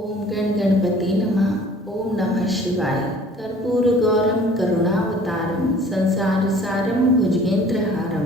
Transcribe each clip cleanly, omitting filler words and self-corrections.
ओम गण गणपति नमः। ओम नमः शिवाय। कर्पूर गौरम करुणावतारम संसार सारम भुजगेंद्रहारम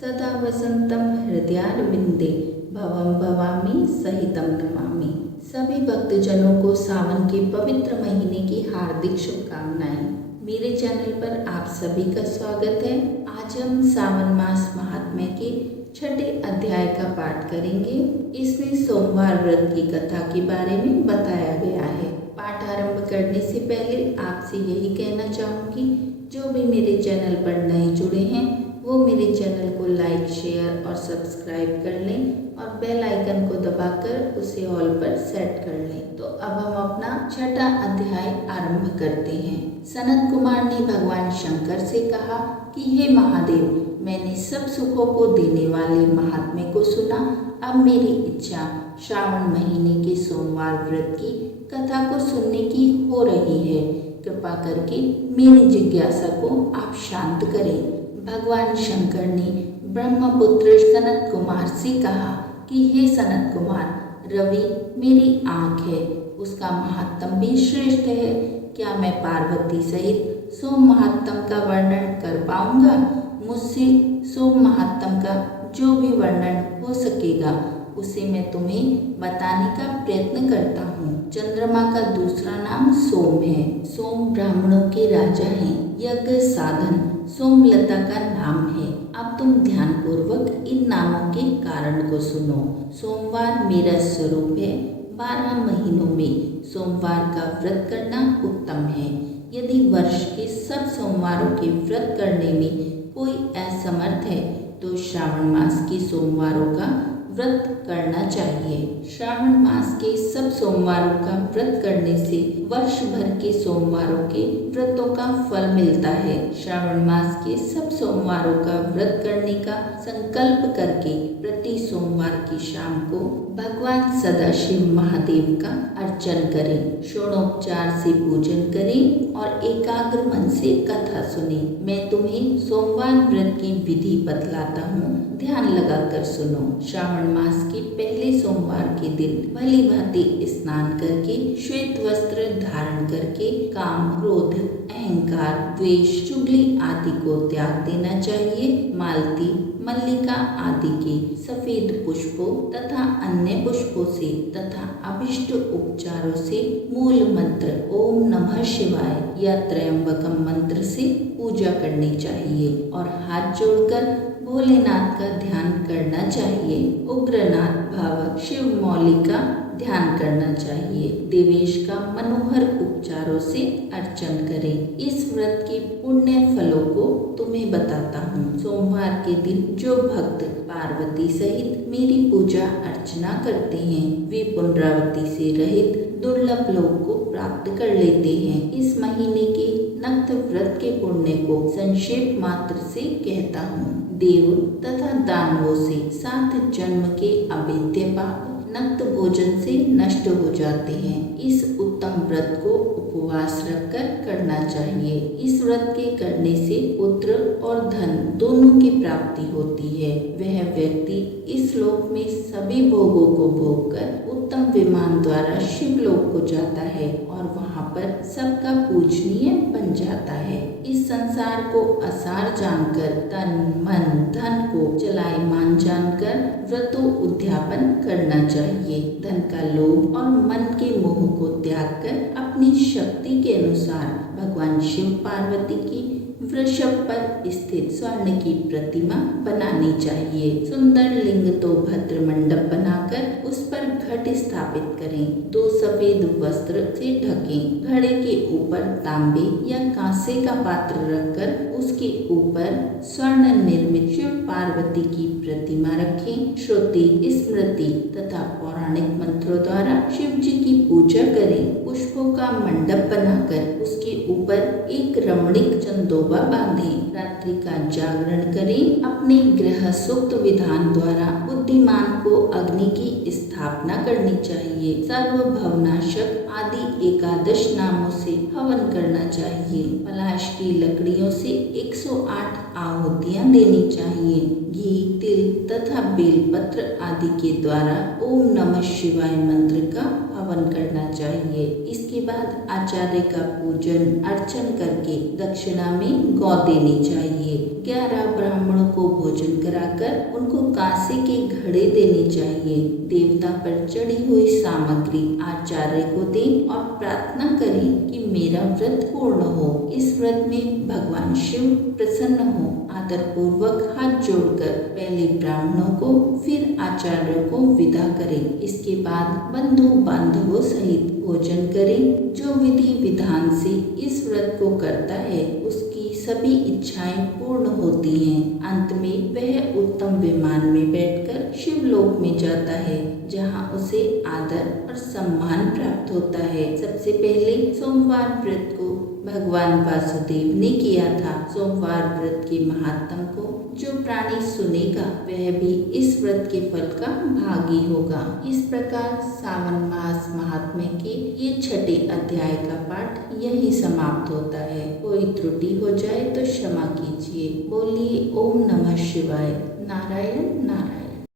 सदा वसंतम हृदयारविंदे भवम भवामी सहितम नमामि। सभी भक्तजनों को सावन के पवित्र महीने की हार्दिक शुभकामनाएं। मेरे चैनल पर आप सभी का स्वागत है। आज हम सावन मास महात्म्य के छठे अध्याय का पाठ करेंगे। इसमें सोमवार व्रत की कथा के बारे में बताया गया है। पाठ आरंभ करने से पहले आपसे यही कहना चाहूँगी, जो भी मेरे चैनल पर नए जुड़े हैं वो मेरे चैनल को लाइक, शेयर और सब्सक्राइब कर लें और बेल आइकन को दबाकर उसे ऑल पर सेट कर लें। तो अब हम अपना छठा अध्याय आरंभ करते हैं। सनत कुमार ने भगवान शंकर से कहा कि हे महादेव, मैंने सब सुखों को देने वाले महात्म्य को सुना। अब मेरी इच्छा श्रावण महीने के सोमवार व्रत की कथा को सुनने की हो रही है। कृपा करके मेरी जिज्ञासा को आप शांत करें। भगवान शंकर ने ब्रह्मपुत्र सनत कुमार से कहा कि हे सनत कुमार, रवि मेरी आँख है, उसका महात्म भी श्रेष्ठ है। क्या मैं पार्वती सहित सोम महात्म का वर्णन कर पाऊंगा? मुझसे सोम महात्म का जो भी वर्णन हो सकेगा उसे मैं तुम्हें बताने का प्रयत्न करता हूँ। चंद्रमा का दूसरा नाम सोम है। सोम ब्राह्मणों के राजा हैं। यज्ञ साधन सोमलता का नाम है। अब तुम ध्यान पूर्वक इन नामों के कारण को सुनो। सोमवार मेरा स्वरूप है। 12 महीनों में सोमवार का व्रत करना उत्तम है। यदि वर्ष के सब सोमवारों के व्रत करने में कोई असमर्थ है तो श्रावण मास के सोमवारों का व्रत करना चाहिए। श्रावण मास के सब सोमवारों का व्रत करने से वर्ष भर के सोमवारों के व्रतों का फल मिलता है। श्रावण मास के सब सोमवारों का व्रत करने का संकल्प करके प्रति सोमवार की शाम को भगवान सदाशिव महादेव का अर्चन करें, षोडोपचार से पूजन करें और एकाग्र मन से कथा सुनें। मैं तुम्हें सोमवार व्रत की विधि बतलाता हूँ, ध्यान लगाकर सुनो। श्रावण मास के पहले सोमवार के दिन भली भांति स्नान करके श्वेत वस्त्र धारण करके काम, क्रोध, अहंकार, द्वेष, चुगली आदि को त्याग देना चाहिए। मालती, मल्लिका आदि के सफेद पुष्पों तथा अन्य पुष्पों से तथा अभिष्ट उपचारों से मूल मंत्र ओम नमः शिवाय या त्रयंबकम मंत्र से पूजा करनी चाहिए और हाथ जोड़कर भोलेनाथ का ध्यान करना चाहिए। उग्रनाथ भावक शिव मौली का ध्यान करना चाहिए। देवेश का मनोहर उपचारों से अर्चन करें। इस व्रत के पुण्य फलों को तुम्हें बताता हूँ। सोमवार के दिन जो भक्त पार्वती सहित मेरी पूजा अर्चना करते हैं वे पुनरावृत्ति से रहित दुर्लभ लोक को प्राप्त कर लेते हैं। इस महीने के नक्त व्रत के पुण्य को संक्षेप मात्र से कहता हूँ। देव तथा दानवों से 7 जन्म के अवैध पाप नक्त भोजन से नष्ट हो जाते हैं। इस उत्तम व्रत को उपवास रखकर करना चाहिए। इस व्रत के करने से पुत्र और धन दोनों की प्राप्ति होती है। वह व्यक्ति इस लोक में सभी भोगों को भोगकर उत्तम विमान द्वारा शिवलोक को जाता है और वहाँ पर सबका पूजनीय बन जाता है। इस संसार को असार जानकर तन मन धन को चलायमान जानकर व्रतों उद्यापन करना चाहिए। धन का लोभ और मन के मोह को त्याग कर अपनी शक्ति के अनुसार भगवान शिव पार्वती की वृषभ पर स्थित स्वर्ण की प्रतिमा बनानी चाहिए। सुंदर लिंग तो भद्र मंडप बनाकर उस पर घट स्थापित करें। 2 सफेद वस्त्र से ढकें। घड़े के ऊपर तांबे या कांसे का पात्र रखकर उसके ऊपर स्वर्ण निर्मित शिव पार्वती की प्रतिमा रखें। श्रुति, स्मृति तथा पौराणिक मंत्रों द्वारा शिव जी की पूजा करें। पुष्पों का मंडप बनाकर उसके ऊपर एक रमणीक चंदोबा बांधें। रात्रि का जागरण करें। अपने गृह सूक्त विधान द्वारा बुद्धिमान को अग्नि की स्थापना करनी चाहिए। सर्वभवनाशक आदि 11 नामों से हवन करना चाहिए। पलाश की लकड़ियों से 108 आहुतियाँ देनी चाहिए। घी, तिल तथा बेलपत्र आदि के द्वारा ओम नमः शिवाय मंत्र का हवन करना चाहिए। इसके बाद आचार्य का पूजन अर्चन करके दक्षिणा में गौ देनी चाहिए। 11 ब्राह्मणों को भोजन कराकर उनको कांसे के घड़े देने चाहिए। देवता पर चढ़ी हुई सामग्री आचार्य को दें और प्रार्थना करें कि मेरा व्रत पूर्ण हो। इस व्रत में भगवान शिव प्रसन्न हो। आदर पूर्वक हाथ जोड़कर पहले ब्राह्मणों को फिर आचार्य को विदा करें। इसके बाद बंधु बांधवों सहित भोजन करें। जो विधि विधान से इस व्रत को करता है उसकी सभी इच्छाएं पूर्ण होती हैं। अंत में वह उत्तम विमान में बैठकर शिवलोक में जाता है, जहां उसे आदर और सम्मान प्राप्त होता है। सबसे पहले सोमवार व्रत को भगवान वासुदेव ने किया था। सोमवार व्रत के महात्म को जो प्राणी सुनेगा वह भी इस व्रत के फल का भागी होगा। इस प्रकार सावन मास महात्म्य के ये 6ठे अध्याय का पाठ यही समाप्त होता है। कोई त्रुटि हो जाए तो क्षमा कीजिए। बोलिए ओम नमः शिवाय। नारायण नारायण।